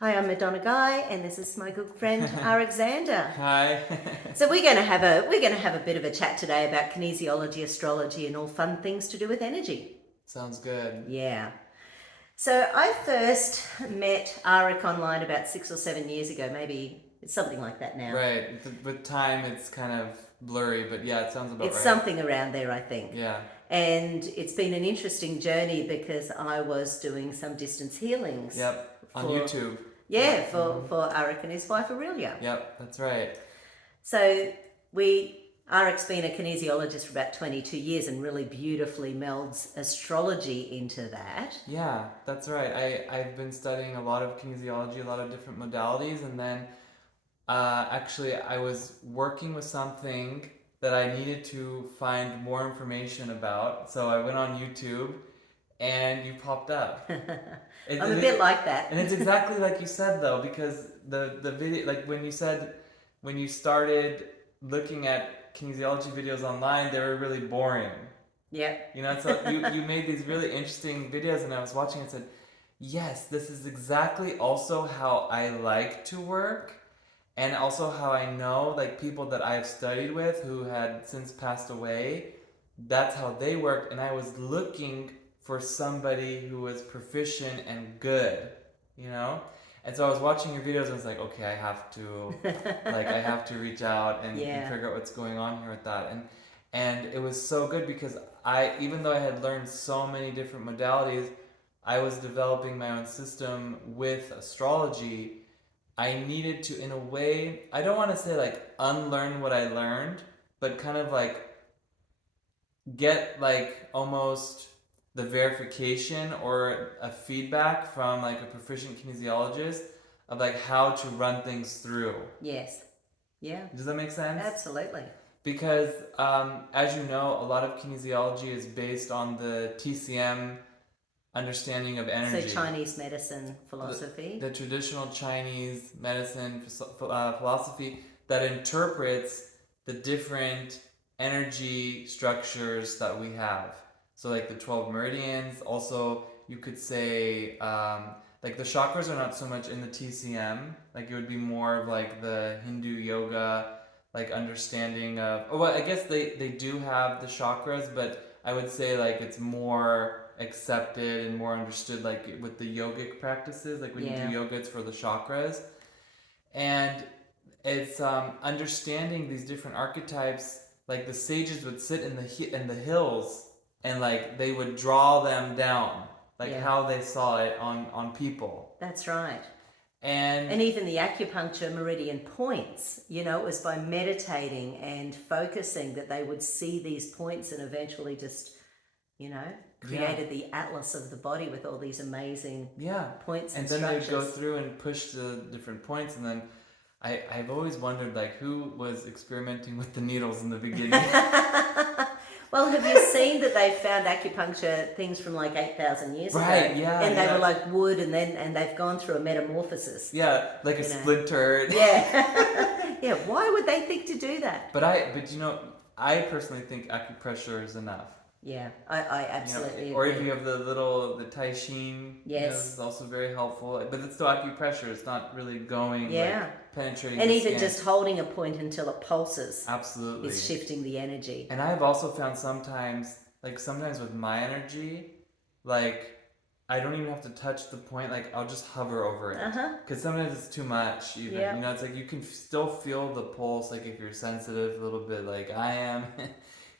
Hi, I'm Madonna Guy, and this is my good friend Arik Xander. Hi. So we're gonna have a bit of a chat today about kinesiology, astrology, and all fun things to do with energy. Sounds good. Yeah. So I first met Arik online about 6 or 7 years ago, maybe it's something like that now. Right. With time, it's kind of blurry, but yeah, it sounds about It's right. something around there, I think. Yeah. And it's been an interesting journey because I was doing some distance healings. Yep. On for YouTube. Yeah, for Arik and his wife Aurelia. Yep. That's right. So Arik's been a kinesiologist for about 22 years and really beautifully melds astrology into that. Yeah, that's right. I've been studying a lot of kinesiology, a lot of different modalities, and then actually I was working with something that I needed to find more information about. So I went on YouTube, and you popped up. I'm a bit like that. And it's exactly like you said though, because the video, like when you said when you started looking at kinesiology videos online, they were really boring. Yeah. So you made these really interesting videos, and I was watching and said, yes, this is exactly also how I like to work, and also how I know like people that I've studied with who had since passed away. That's how they worked, and I was looking for somebody who was proficient and good, you know? And so I was watching your videos and I was like, okay, I have to reach out and Yeah. figure out what's going on here with that. And it was so good because even though I had learned so many different modalities, I was developing my own system with astrology. I needed to, in a way, I don't want to say like unlearn what I learned, but kind of like get like almost the verification or a feedback from like a proficient kinesiologist of like how to run things through. Yes. Yeah. Does that make sense? Absolutely. Because as you know, a lot of kinesiology is based on the TCM understanding of energy. So Chinese medicine philosophy. The traditional Chinese medicine philosophy that interprets the different energy structures that we have. So like the 12 meridians, also you could say like the chakras are not so much in the TCM, like it would be more of like the Hindu yoga, like understanding of, oh, well, I guess they do have the chakras, but I would say like it's more accepted and more understood like with the yogic practices, like when you do yoga, it's for the chakras. And it's understanding these different archetypes. Like the sages would sit in the hills, and like they would draw them down, like how they saw it on people. That's right. And even the acupuncture meridian points, it was by meditating and focusing that they would see these points and eventually just, created the atlas of the body with all these amazing points and then structures. They'd go through and push the different points, and then I've always wondered like who was experimenting with the needles in the beginning. Well, have you seen that they found acupuncture things from like 8,000 years ago? Right, yeah. And they were like wood, and they've gone through a metamorphosis. Yeah, like a splinter. Yeah. Yeah, why would they think to do that? But I personally think acupressure is enough. Yeah, I absolutely agree. Or if you have the Tai Chi, it's also very helpful. But it's still acupressure. It's not really going, penetrating and the even skin. just holding a point until it pulses. Absolutely. Is shifting the energy. And I've also found sometimes with my energy, like I don't even have to touch the point. Like I'll just hover over it. Because sometimes it's too much even. It's like you can still feel the pulse, like if you're sensitive a little bit like I am.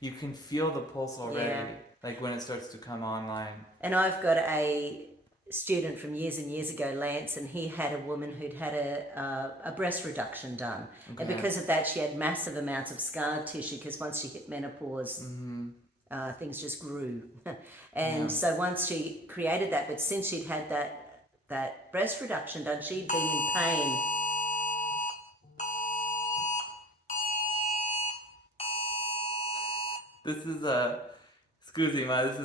You can feel the pulse already, like when it starts to come online. And I've got a student from years and years ago, Lance, and he had a woman who'd had a breast reduction done. Okay. And because of that, she had massive amounts of scar tissue, because once she hit menopause, things just grew. And so once she created that, but since she'd had that breast reduction done, she'd been in pain. This is scusi, ma, this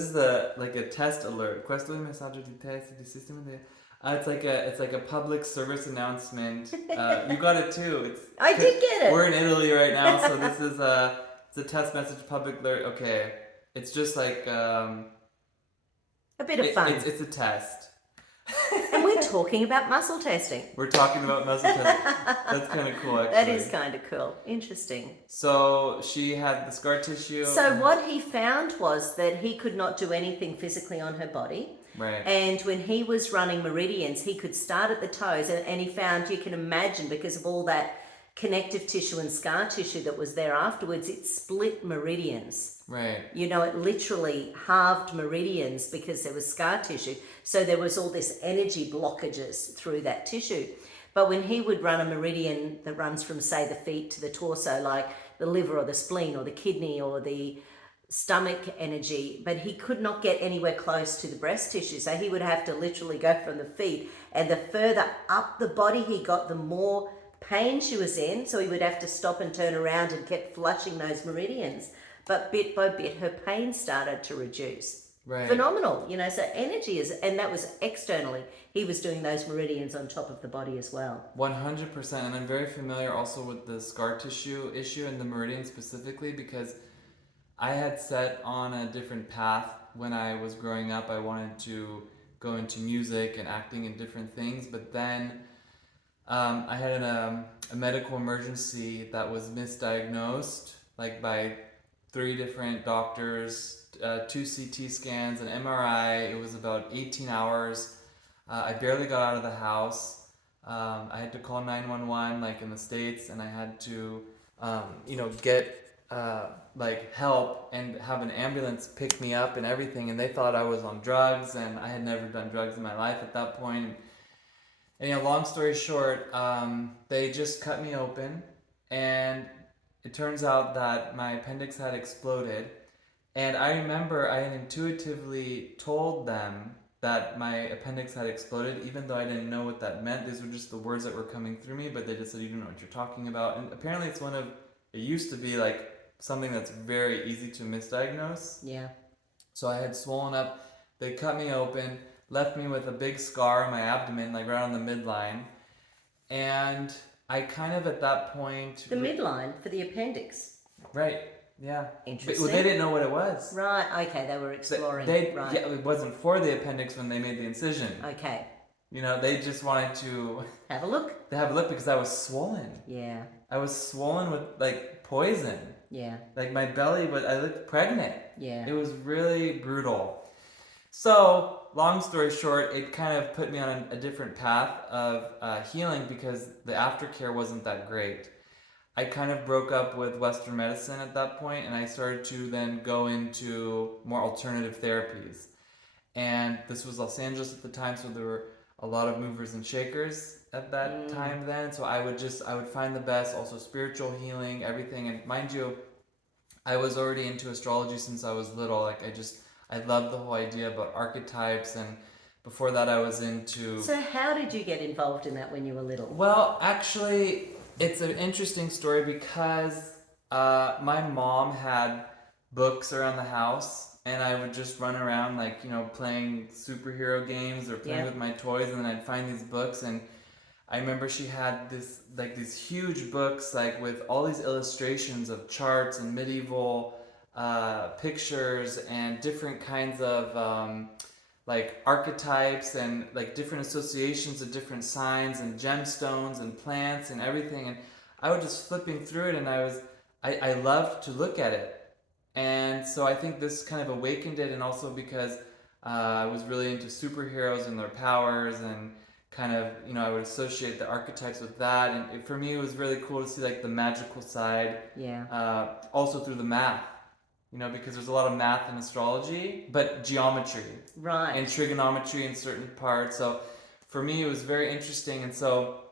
is like a test alert. Questo è il messaggio di test di sistema di... it's like a public service announcement. You got it too. I did get it. We're in Italy right now, so this is it's a test message public alert. Okay, it's just like A bit of fun. It's a test. And we're talking about muscle testing. We're talking about muscle testing. That's kind of cool, actually. That is kind of cool. Interesting. So she had the scar tissue. So what he found was that he could not do anything physically on her body. Right. And when he was running meridians, he could start at the toes, and he found, you can imagine, because of all that connective tissue and scar tissue that was there afterwards, it split meridians. Right. You know, it literally halved meridians because there was scar tissue. So there was all this energy blockages through that tissue. But when he would run a meridian that runs from, say, the feet to the torso, like the liver or the spleen or the kidney or the stomach energy, but he could not get anywhere close to the breast tissue. So he would have to literally go from the feet, and the further up the body he got, the more pain she was in. So he would have to stop and turn around and kept flushing those meridians. But bit by bit, her pain started to reduce. Right. Phenomenal, you know, so energy is, and that was externally. He was doing those meridians on top of the body as well. 100%. And I'm very familiar also with the scar tissue issue and the meridian specifically, because I had set on a different path when I was growing up. I wanted to go into music and acting and different things, but then I had a medical emergency that was misdiagnosed, like by 3 different doctors, 2 CT scans, an MRI. It was about 18 hours. I barely got out of the house. I had to call 911 like in the States, and I had to, get like help and have an ambulance pick me up and everything. And they thought I was on drugs, and I had never done drugs in my life at that point. And long story short, they just cut me open, and it turns out that my appendix had exploded. And I remember I had intuitively told them that my appendix had exploded, even though I didn't know what that meant. These were just the words that were coming through me, but they just said, you don't know what you're talking about. And apparently it used to be like something that's very easy to misdiagnose. Yeah. So I had swollen up. They cut me open, left me with a big scar on my abdomen, like right on the midline. And I kind of at that point... The midline for the appendix. Right, yeah. Interesting. Well, they didn't know what it was. Right, okay, they were exploring. Right. Yeah, it wasn't for the appendix when they made the incision. Okay. You know, they just wanted to... Have a look. To have a look because I was swollen. Yeah. I was swollen with, like, poison. Yeah. Like, my belly, I looked pregnant. Yeah. It was really brutal. So, long story short, it kind of put me on a different path of healing because the aftercare wasn't that great. I kind of broke up with Western medicine at that point, and I started to then go into more alternative therapies. And this was Los Angeles at the time, so there were a lot of movers and shakers at that time then. So I would find the best, also spiritual healing, everything. And mind you, I was already into astrology since I was little. Like I loved the whole idea about archetypes, and before that I was into... So how did you get involved in that when you were little? Well, actually, it's an interesting story because my mom had books around the house, and I would just run around playing superhero games or playing with my toys, and then I'd find these books, and I remember she had these huge books with all these illustrations of charts and medieval pictures and different kinds of archetypes and different associations of different signs and gemstones and plants and everything. And I was just flipping through it, and I loved to look at it. And so I think this kind of awakened it, and also because I was really into superheroes and their powers, and kind of, I would associate the archetypes with that. And for me, it was really cool to see the magical side. Yeah. Also through the math. Because there's a lot of math in astrology, but geometry. Right. And trigonometry in certain parts. So for me, it was very interesting. And so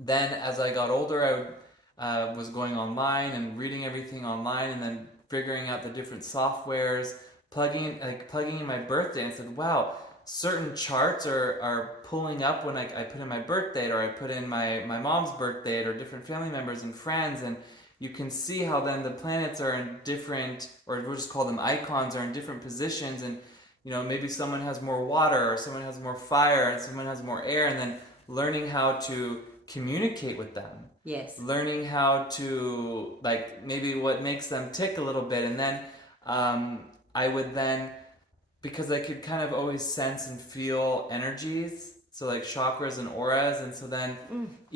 then as I got older, I was going online and reading everything online, and then figuring out the different softwares, plugging in my birthday, and said, wow, certain charts are pulling up when I put in my birth date, or I put in my mom's birth date, or different family members and friends, and you can see how then the planets are in different, or we'll just call them icons, are in different positions, and maybe someone has more water, or someone has more fire, and someone has more air, and then learning how to communicate with them. Yes. Learning how to, maybe what makes them tick a little bit, and then I would then because I could kind of always sense and feel energies, so like chakras and auras, and so then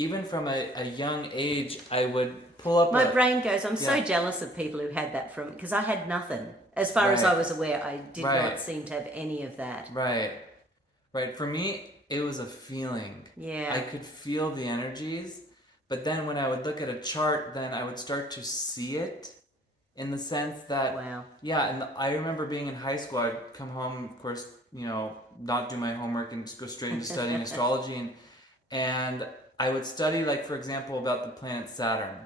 even from a young age, I would pull up. My brain goes, I'm so Yeah. jealous of people who had that from, because I had nothing. As far as I Right. was aware, I did Right. not seem to have any of that. Right, right. For me, it was a feeling. Yeah. I could feel the energies, but then when I would look at a chart, then I would start to see it in the sense that, Wow. yeah, and I remember being in high school, I'd come home, of course, not do my homework and just go straight into studying astrology, and I would study, like, for example, about the planet Saturn.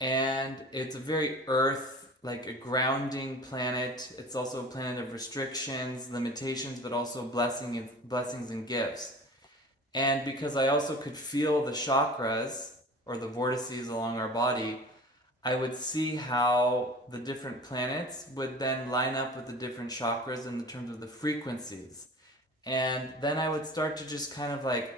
And it's a very earth, like a grounding planet. It's also a planet of restrictions, limitations, but also blessings and gifts. And because I also could feel the chakras or the vortices along our body, I would see how the different planets would then line up with the different chakras in terms of the frequencies. And then I would start to just kind of like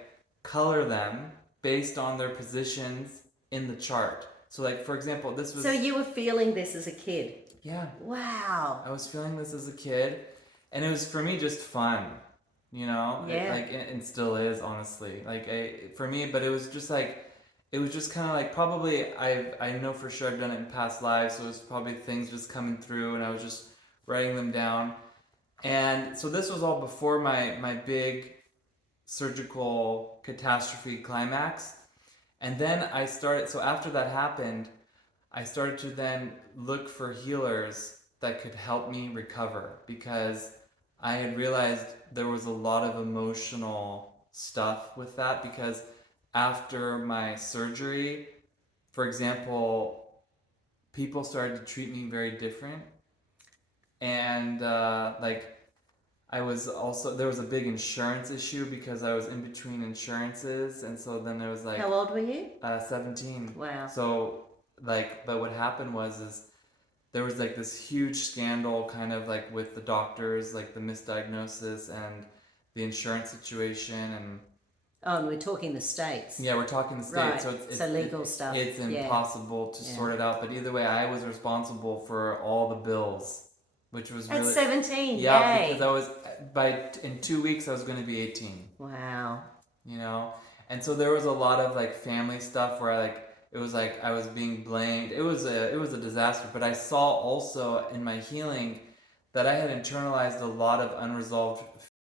color them based on their positions in the chart. So like, for example, this was... So you were feeling this as a kid? Yeah. Wow. I was feeling this as a kid, and it was for me just fun, Yeah. and still is, honestly. For me, but it was just like, it was just kind of like, probably I know for sure I've done it in past lives, so it was probably things just coming through, and I was just writing them down. And so this was all before my big surgical catastrophe climax. And then so after that happened, I started to then look for healers that could help me recover, because I had realized there was a lot of emotional stuff with that, because after my surgery, for example, people started to treat me very different. And there was a big insurance issue because I was in between insurances, and so then there was like... How old were you? 17. Wow. So but what happened is there was like this huge scandal kind of like with the doctors, like the misdiagnosis and the insurance situation, and Oh, and we're talking the States. yeah, we're talking the States, Right. so So legal stuff. it's Yeah. impossible to Yeah. sort it out. But either way, I was responsible for all the bills, which was At really... 17, Yeah, yay. because in 2 weeks I was going to be 18. Wow. And so there was a lot of like family stuff where it was like I was being blamed. It was a disaster. But I saw also in my healing that I had internalized a lot of unresolved